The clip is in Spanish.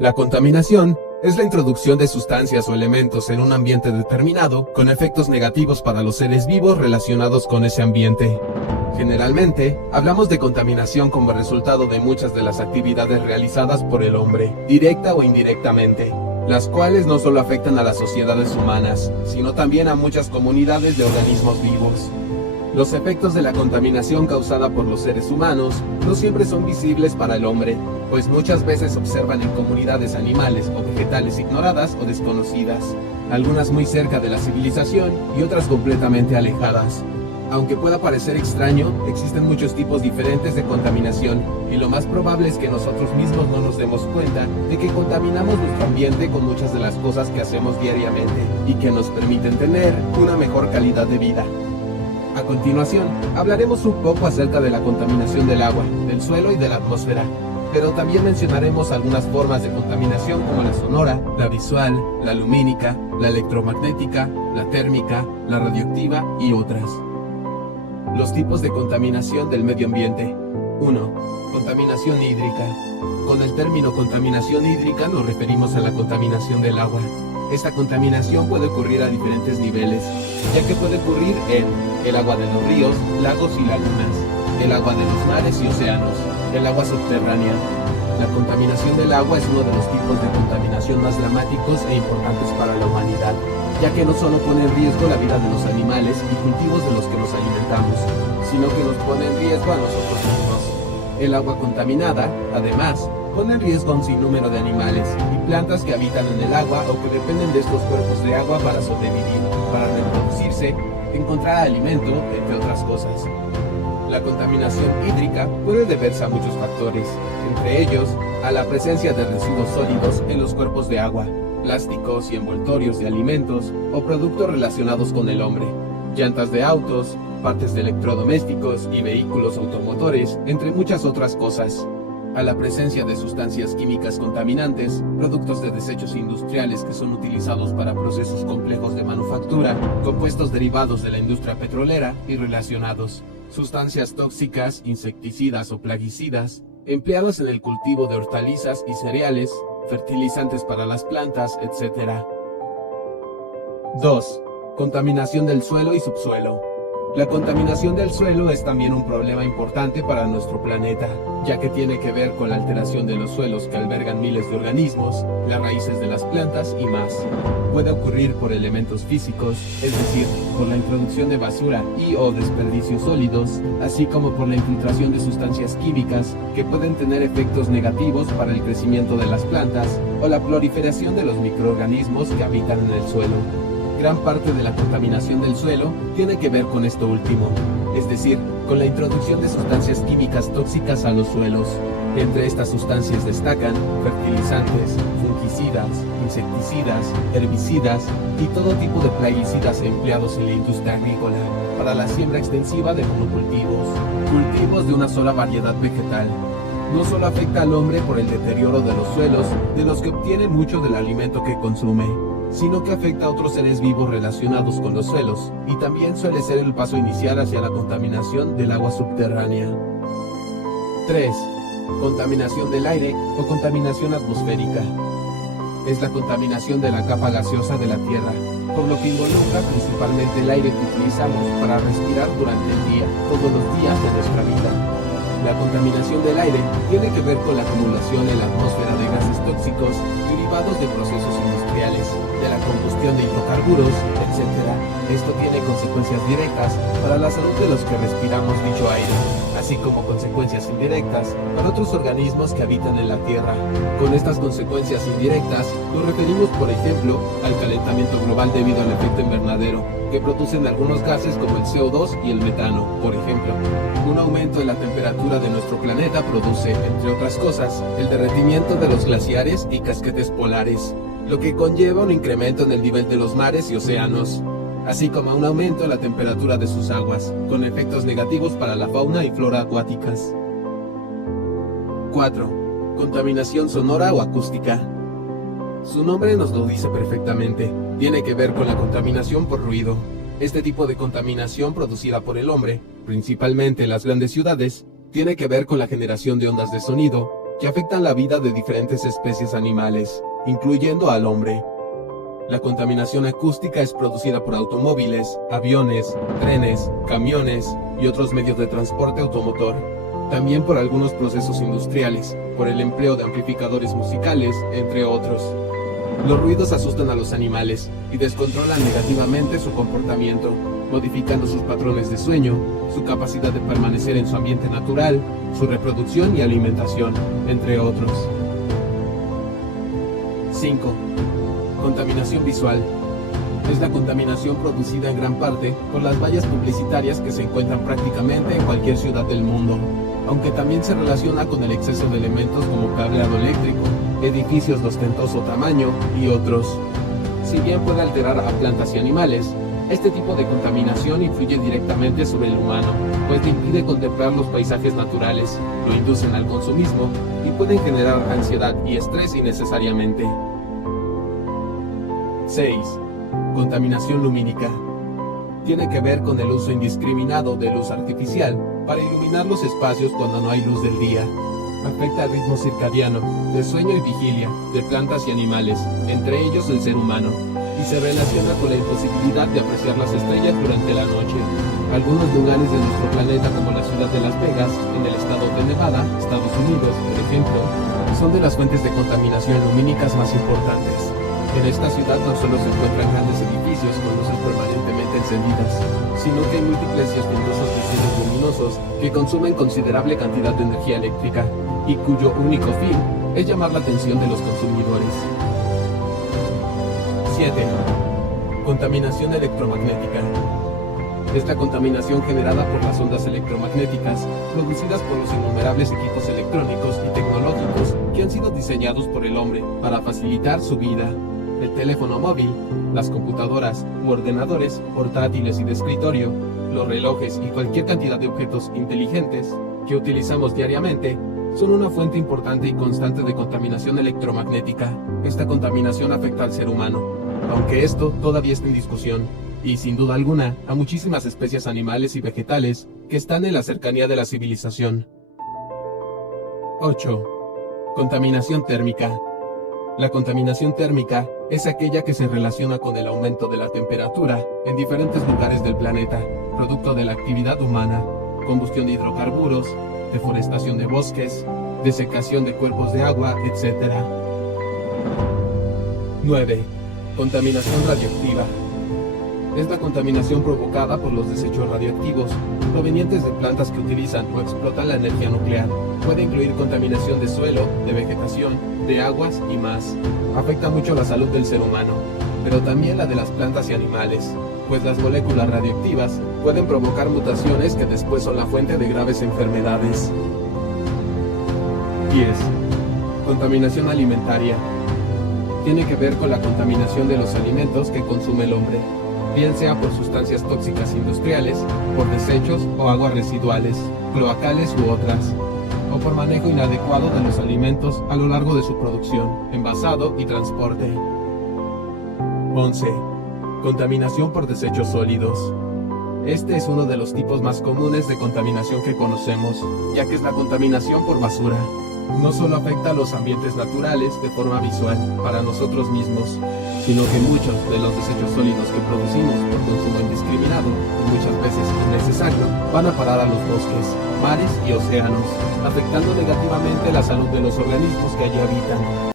La contaminación es la introducción de sustancias o elementos en un ambiente determinado con efectos negativos para los seres vivos relacionados con ese ambiente. Generalmente, hablamos de contaminación como resultado de muchas de las actividades realizadas por el hombre, directa o indirectamente, las cuales no solo afectan a las sociedades humanas, sino también a muchas comunidades de organismos vivos. Los efectos de la contaminación causada por los seres humanos no siempre son visibles para el hombre, pues muchas veces se observan en comunidades animales o vegetales ignoradas o desconocidas, algunas muy cerca de la civilización y otras completamente alejadas. Aunque pueda parecer extraño, existen muchos tipos diferentes de contaminación, y lo más probable es que nosotros mismos no nos demos cuenta de que contaminamos nuestro ambiente con muchas de las cosas que hacemos diariamente y que nos permiten tener una mejor calidad de vida. A continuación, hablaremos un poco acerca de la contaminación del agua, del suelo y de la atmósfera, pero también mencionaremos algunas formas de contaminación como la sonora, la visual, la lumínica, la electromagnética, la térmica, la radioactiva y otras. Los tipos de contaminación del medio ambiente. 1. Contaminación hídrica. Con el término contaminación hídrica nos referimos a la contaminación del agua. Esta contaminación puede ocurrir a diferentes niveles, ya que puede ocurrir en el agua de los ríos, lagos y lagunas, el agua de los mares y océanos, el agua subterránea. La contaminación del agua es uno de los tipos de contaminación más dramáticos e importantes para la humanidad, ya que no solo pone en riesgo la vida de los animales y cultivos de los que nos alimentamos, sino que nos pone en riesgo a nosotros mismos. El agua contaminada, además, pone en riesgo a un sinnúmero de animales y plantas que habitan en el agua o que dependen de estos cuerpos de agua para sobrevivir, para reproducirse, encontrar alimento, entre otras cosas. La contaminación hídrica puede deberse a muchos factores, entre ellos a la presencia de residuos sólidos en los cuerpos de agua, plásticos y envoltorios de alimentos o productos relacionados con el hombre, llantas de autos, partes de electrodomésticos y vehículos automotores, entre muchas otras cosas. A la presencia de sustancias químicas contaminantes, productos de desechos industriales que son utilizados para procesos complejos de manufactura, compuestos derivados de la industria petrolera y relacionados, sustancias tóxicas, insecticidas o plaguicidas, empleados en el cultivo de hortalizas y cereales, fertilizantes para las plantas, etc. 2. Contaminación del suelo y subsuelo. La contaminación del suelo es también un problema importante para nuestro planeta, ya que tiene que ver con la alteración de los suelos que albergan miles de organismos, las raíces de las plantas y más. Puede ocurrir por elementos físicos, es decir, por la introducción de basura y o desperdicios sólidos, así como por la infiltración de sustancias químicas que pueden tener efectos negativos para el crecimiento de las plantas o la proliferación de los microorganismos que habitan en el suelo. Gran parte de la contaminación del suelo tiene que ver con esto último, es decir, con la introducción de sustancias químicas tóxicas a los suelos. Entre estas sustancias destacan fertilizantes, fungicidas, insecticidas, herbicidas y todo tipo de plaguicidas empleados en la industria agrícola para la siembra extensiva de monocultivos, cultivos de una sola variedad vegetal. No solo afecta al hombre por el deterioro de los suelos, de los que obtiene mucho del alimento que consume, sino que afecta a otros seres vivos relacionados con los suelos, y también suele ser el paso inicial hacia la contaminación del agua subterránea. 3. Contaminación del aire o contaminación atmosférica. Es la contaminación de la capa gaseosa de la Tierra, por lo que involucra principalmente el aire que utilizamos para respirar durante el día, todos los días de nuestra vida. La contaminación del aire tiene que ver con la acumulación en la atmósfera de gases tóxicos derivados de procesos industriales, de la combustión de hidrocarburos, etc. Esto tiene consecuencias directas para la salud de los que respiramos dicho aire, así como consecuencias indirectas para otros organismos que habitan en la Tierra. Con estas consecuencias indirectas nos referimos, por ejemplo, al calentamiento global debido al efecto invernadero, que producen algunos gases como el CO2 y el metano, por ejemplo. Un aumento en la temperatura de nuestro planeta produce, entre otras cosas, el derretimiento de los glaciares y casquetes polares, lo que conlleva un incremento en el nivel de los mares y océanos, así como un aumento en la temperatura de sus aguas, con efectos negativos para la fauna y flora acuáticas. 4. Contaminación sonora o acústica. Su nombre nos lo dice perfectamente, tiene que ver con la contaminación por ruido. Este tipo de contaminación producida por el hombre, principalmente en las grandes ciudades, tiene que ver con la generación de ondas de sonido, que afectan la vida de diferentes especies animales, incluyendo al hombre. La contaminación acústica es producida por automóviles, aviones, trenes, camiones y otros medios de transporte automotor. También por algunos procesos industriales, por el empleo de amplificadores musicales, entre otros. Los ruidos asustan a los animales y descontrolan negativamente su comportamiento, modificando sus patrones de sueño, su capacidad de permanecer en su ambiente natural, su reproducción y alimentación, entre otros. 5. Contaminación visual. Es la contaminación producida en gran parte por las vallas publicitarias que se encuentran prácticamente en cualquier ciudad del mundo, aunque también se relaciona con el exceso de elementos como cableado eléctrico, edificios de ostentoso tamaño y otros. Si bien puede alterar a plantas y animales, este tipo de contaminación influye directamente sobre el humano, pues le impide contemplar los paisajes naturales, lo inducen al consumismo y pueden generar ansiedad y estrés innecesariamente. 6. Contaminación lumínica. Tiene que ver con el uso indiscriminado de luz artificial para iluminar los espacios cuando no hay luz del día. Afecta el ritmo circadiano, de sueño y vigilia, de plantas y animales, entre ellos el ser humano, y se relaciona con la imposibilidad de apreciar las estrellas durante la noche. Algunos lugares de nuestro planeta, como la ciudad de Las Vegas, en el estado de Nevada, Estados Unidos, por ejemplo, son de las fuentes de contaminación lumínicas más importantes. En esta ciudad no solo se encuentran grandes edificios con luces permanentemente encendidas, sino que hay múltiples y ostentosos vestidos luminosos que consumen considerable cantidad de energía eléctrica y cuyo único fin es llamar la atención de los consumidores. 7. Contaminación electromagnética. Es la contaminación generada por las ondas electromagnéticas producidas por los innumerables equipos electrónicos y tecnológicos que han sido diseñados por el hombre para facilitar su vida. El teléfono móvil, las computadoras u ordenadores portátiles y de escritorio, los relojes y cualquier cantidad de objetos inteligentes que utilizamos diariamente son una fuente importante y constante de contaminación electromagnética. Esta contaminación afecta al ser humano, aunque esto todavía está en discusión, y sin duda alguna a muchísimas especies animales y vegetales que están en la cercanía de la civilización. 8. Contaminación térmica. La contaminación térmica es aquella que se relaciona con el aumento de la temperatura en diferentes lugares del planeta, producto de la actividad humana, combustión de hidrocarburos, deforestación de bosques, desecación de cuerpos de agua, etc. 9. Contaminación radioactiva. Es la contaminación provocada por los desechos radioactivos provenientes de plantas que utilizan o explotan la energía nuclear. Puede incluir contaminación de suelo, de vegetación, de aguas y más. Afecta mucho la salud del ser humano, pero también la de las plantas y animales, pues las moléculas radioactivas pueden provocar mutaciones que después son la fuente de graves enfermedades. 10. Contaminación alimentaria. Tiene que ver con la contaminación de los alimentos que consume el hombre, bien sea por sustancias tóxicas industriales, por desechos o aguas residuales, cloacales u otras, o por manejo inadecuado de los alimentos a lo largo de su producción, envasado y transporte. 11. Contaminación por desechos sólidos. Este es uno de los tipos más comunes de contaminación que conocemos, ya que es la contaminación por basura. No solo afecta a los ambientes naturales de forma visual para nosotros mismos, sino que muchos de los desechos sólidos que producimos por consumo indiscriminado y muchas veces innecesario van a parar a los bosques, mares y océanos, afectando negativamente la salud de los organismos que allí habitan.